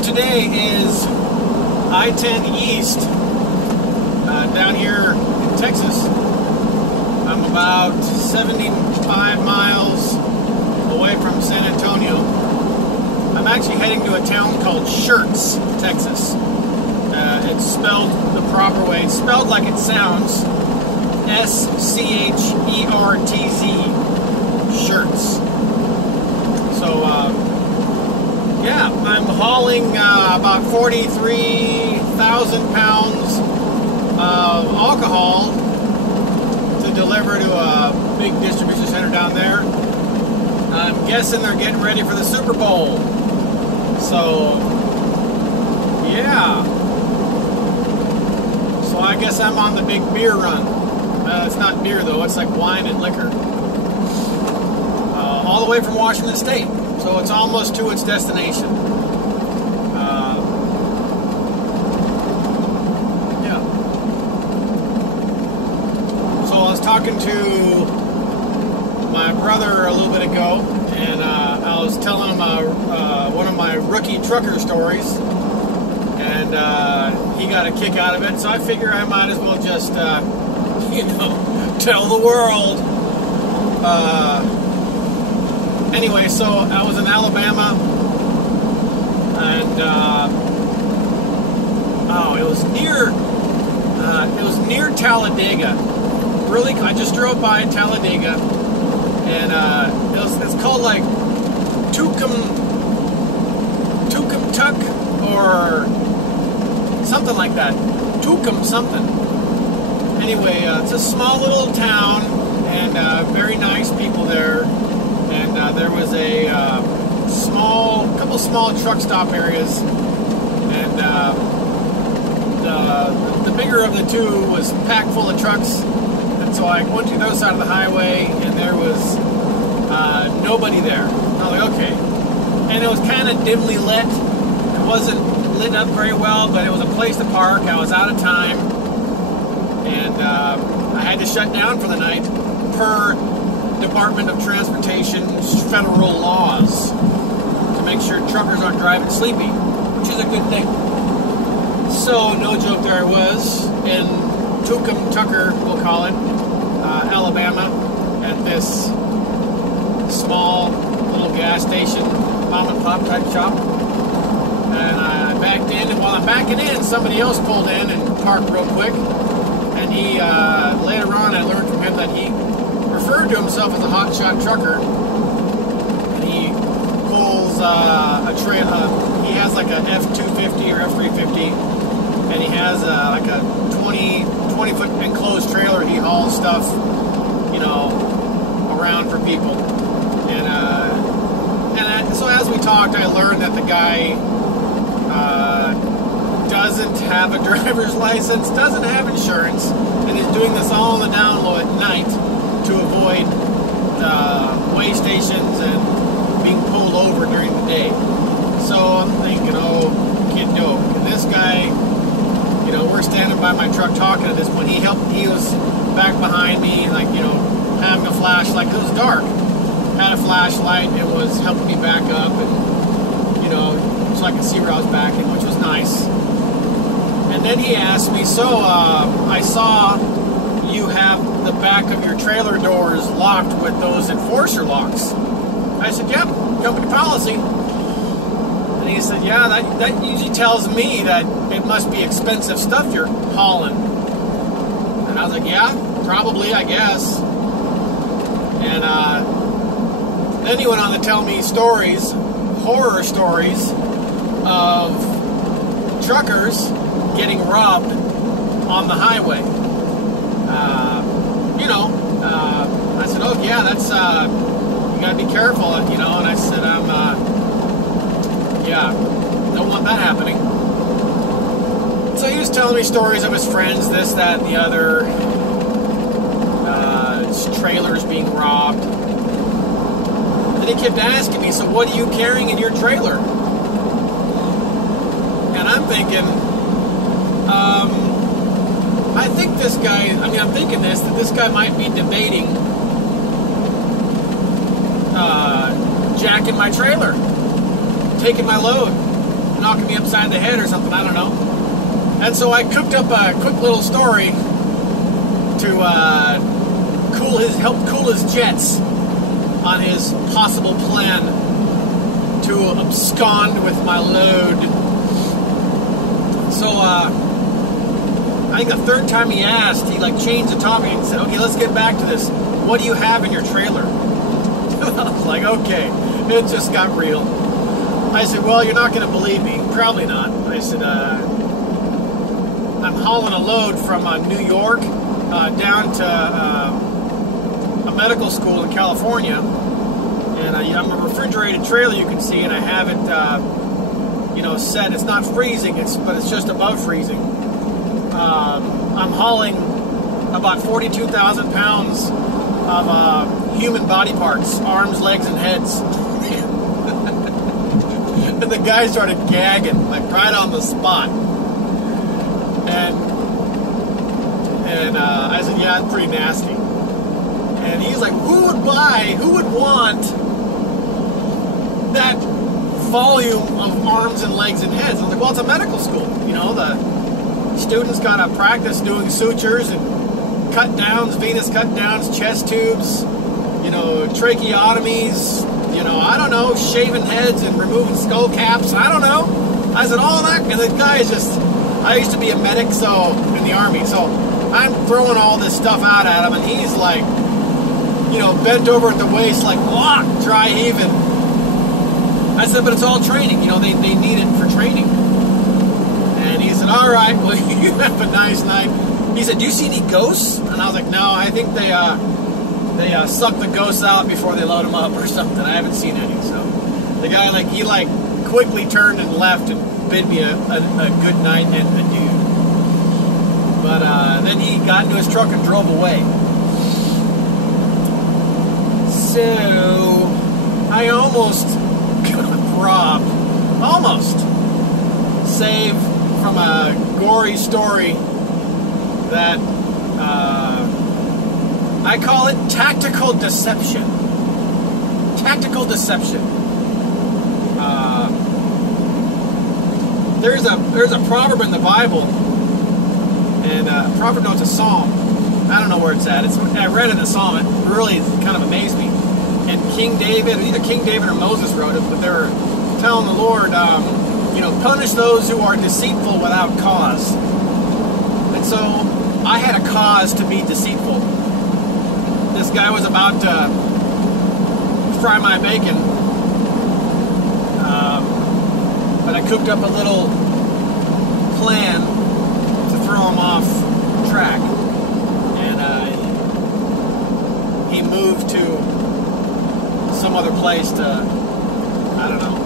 you today is I-10 East down here in Texas. I'm about 75 miles away from San Antonio. I'm actually heading to a town called Schertz, Texas. It's spelled the proper way. It's spelled like it sounds. S-C-H-E-R-T-Z. Schertz. So, yeah, I'm hauling about 43,000 pounds of alcohol to deliver to a big distribution center down there. I'm guessing they're getting ready for the Super Bowl. So, yeah. So I guess I'm on the big beer run. It's not beer though, it's like wine and liquor. All the way from Washington State. So it's almost to its destination. Yeah. So I was talking to my brother a little bit ago, and I was telling him one of my rookie trucker stories, and he got a kick out of it. So I figure I might as well just, you know, tell the world. Anyway, so I was in Alabama, and it was near Talladega. Really, I just drove by Talladega, and it's called like Tucumtuck or something like that. Tucum something. Anyway, it's a small little town, and very nice people there. And there was a couple small truck stop areas, and the bigger of the two was packed full of trucks. And so I went to the other side of the highway, and there was nobody there. I was like, okay. And it was kind of dimly lit. It wasn't lit up very well, but it was a place to park. I was out of time, and I had to shut down for the night per Department of Transportation's federal laws to make sure truckers aren't driving sleepy, which is a good thing. So, no joke, there I was in Tucumtucker, we'll call it, Alabama, at this small little gas station, mom and pop type shop. And I backed in, and while I'm backing in, somebody else pulled in and parked real quick. And he, later on, I learned from him that he referred to himself as a hotshot trucker, and he pulls a trailer. He has like a F250 or F350, and he has like a 20-foot enclosed trailer. He hauls stuff, you know, around for people. And so as we talked, I learned that the guy doesn't have a driver's license, doesn't have insurance, and is doing this all on the down low at night to avoid way stations and being pulled over during the day. So I'm thinking, oh, kid, no. And this guy, you know, we're standing by my truck talking at this point. He was back behind me, like, you know, having a flashlight. It was dark. Had a flashlight. It was helping me back up, and, you know, so I could see where I was backing, which was nice. And then he asked me, so I saw you have the back of your trailer doors locked with those enforcer locks. I said, yep, company policy. And he said, yeah, that usually tells me that it must be expensive stuff you're hauling. And I was like, yeah, probably, I guess. And then he went on to tell me stories, horror stories, of truckers getting robbed on the highway. You know, I said, oh yeah, that's, you gotta be careful, you know, and I said, yeah, don't want that happening. So he was telling me stories of his friends, this, that, and the other, his trailers being robbed. And he kept asking me, so what are you carrying in your trailer? And I'm thinking, I think this guy, I'm thinking that this guy might be debating jacking my trailer, taking my load. knocking me upside the head or something, I don't know. And so I cooked up a quick little story to help cool his jets on his possible plan to abscond with my load. So I think the third time he asked, he like changed the topic and said, okay, let's get back to this. What do you have in your trailer? I was like, okay, it just got real. I said, well, you're not going to believe me. Probably not. I said, I'm hauling a load from New York down to a medical school in California. And I'm a refrigerated trailer, you can see, and I have it, set. It's not freezing, but it's just above freezing. I'm hauling about 42,000 pounds of human body parts, arms, legs, and heads. And the guy started gagging, like right on the spot. And I said, yeah, it's pretty nasty. And he's like, who would want that volume of arms and legs and heads? I was like, well, it's a medical school. You know, the students got to practice doing sutures and cut downs, venous cut downs, chest tubes, tracheotomies, I don't know, shaving heads and removing skull caps. I don't know. I said, all that, and the guy is just, I used to be a medic, in the Army, so I'm throwing all this stuff out at him, and he's like, bent over at the waist, like, dry heaving. I said, but it's all training, they need it for training. And he said, all right, well, you have a nice night. He said, do you see any ghosts? And I was like, no, I think they suck the ghosts out before they load them up or something. I haven't seen any. So the guy, he quickly turned and left and bid me a good night and adieu. But then he got into his truck and drove away. So I almost robbed, saved from a gory story that I call it tactical deception. Tactical deception. There's a proverb in the Bible, and a proverb, no, it's a psalm. I don't know where it's at. I read it in the psalm. It really kind of amazed me. And King David, either King David or Moses wrote it, but they were telling the Lord, punish those who are deceitful without cause. And so I had a cause to be deceitful. This guy was about to fry my bacon, but I cooked up a little plan to throw him off track, and he moved to some other place to, I don't know,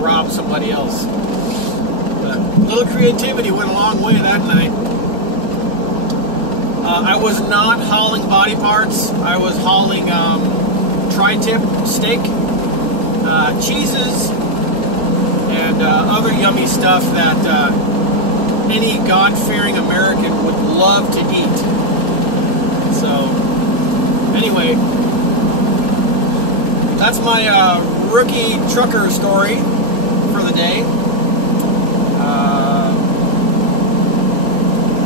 rob somebody else. But a little creativity went a long way that night. I was not hauling body parts. I was hauling tri-tip steak, cheeses, and other yummy stuff that any God-fearing American would love to eat. So, anyway, that's my rookie trucker story for the day.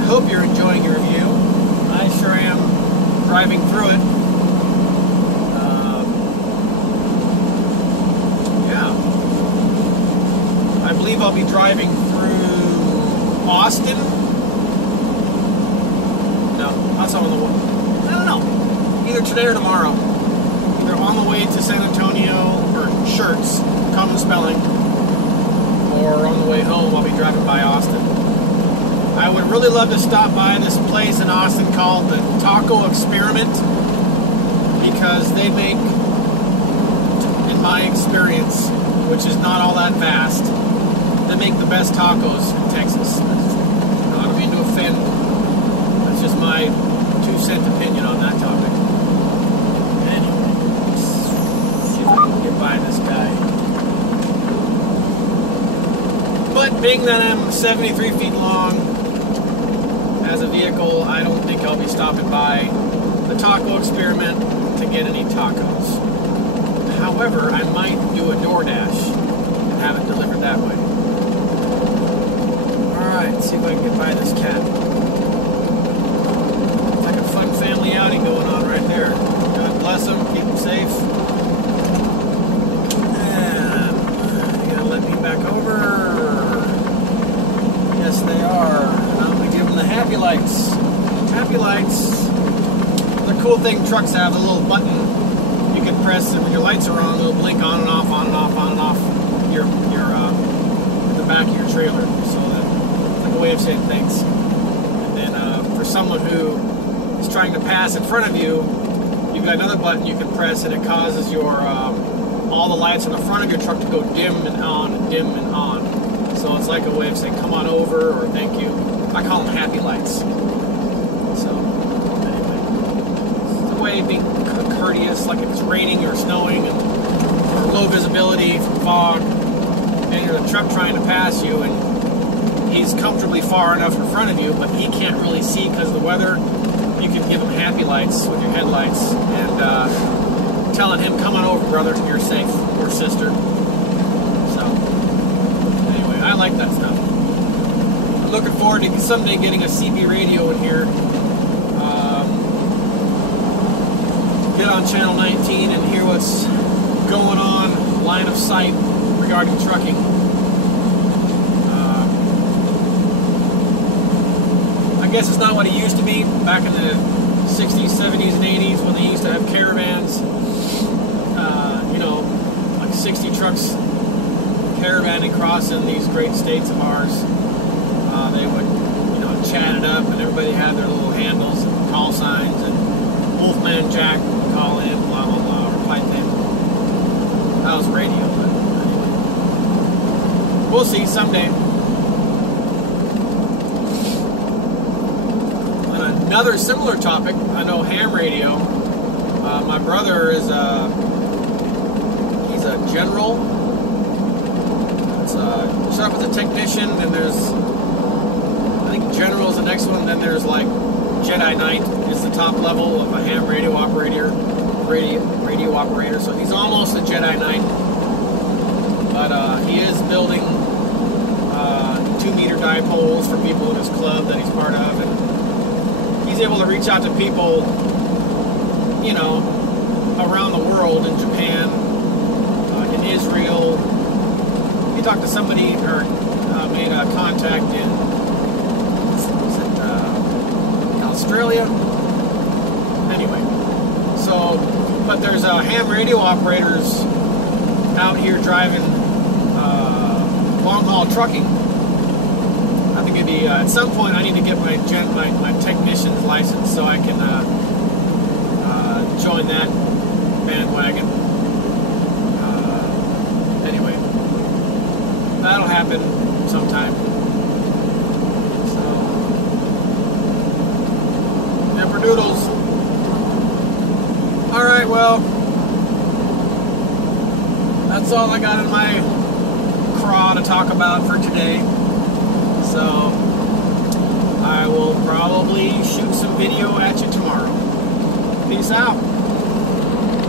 I hope you're enjoying your review. I sure am, driving through it. Yeah. I believe I'll be driving through Austin. No, that's on the way. I don't know. Either today or tomorrow. Either on the way to San Antonio, or Shirts, common spelling, or on the way home I'll be driving by Austin. I would really love to stop by this place in Austin called the Taco Experiment, because they make, in my experience, which is not all that vast, they make the best tacos in Texas. I don't mean to offend. That's just my 2-cent opinion on that topic. Anyway, let's see if I can get by this guy. But being that I'm 73 feet long as a vehicle, I don't think I'll be stopping by the Taco Experiment to get any tacos. However, I might do a DoorDash and have it delivered that way. Alright, let's see if I can get by this cat. It's like a fun family outing going on right there. God bless them, keep them safe. And you gonna let me back over? Yes, they are. And I'm gonna give them the happy lights. Happy lights. The cool thing trucks have a little button you can press, and when your lights are on, they'll blink on and off, on and off, on and off your the back of your trailer. So that it's like a way of saying thanks. And then for someone who is trying to pass in front of you, you've got another button you can press, and it causes your all the lights on the front of your truck to go dim and on, dim and on. So it's like a way of saying come on over or thank you. I call them happy lights. So anyway, it's a way of being courteous, like if it's raining or snowing or low visibility from fog, and you're the truck trying to pass you, and he's comfortably far enough in front of you, but he can't really see because of the weather. You can give him happy lights with your headlights and telling him, come on over, brother, you're safe, or sister. So anyway, I like that stuff. I'm looking forward to someday getting a CB radio in here. Get on channel 19 and hear what's going on, line of sight regarding trucking. I guess it's not what it used to be back in the 60s, 70s, and 80s when they used to have caravans. You know, like 60 trucks caravanning crossing these great states of ours. They would, you know, chat it up, and everybody had their little handles and call signs, and Wolfman Jack would call in, blah, blah, blah, or pipe in. That was radio, but anyway. We'll see someday. On another similar topic, I know ham radio. My brother is he's a general. It's start with a technician, and there's, I think general is the next one, then there's like Jedi Knight is the top level of a ham radio operator. So he's almost a Jedi Knight, but he is building 2-meter dipoles for people in his club that he's part of, and he's able to reach out to people, you know, around the world, in Japan, in Israel. He talked to somebody, or made a contact in, Australia. Anyway, so, but there's ham radio operators out here driving long-haul trucking. I think it'd be, at some point I need to get my technician's license so I can join that bandwagon. Anyway, that'll happen sometime. Doodles. Alright, well, that's all I got in my craw to talk about for today. So, I will probably shoot some video at you tomorrow. Peace out.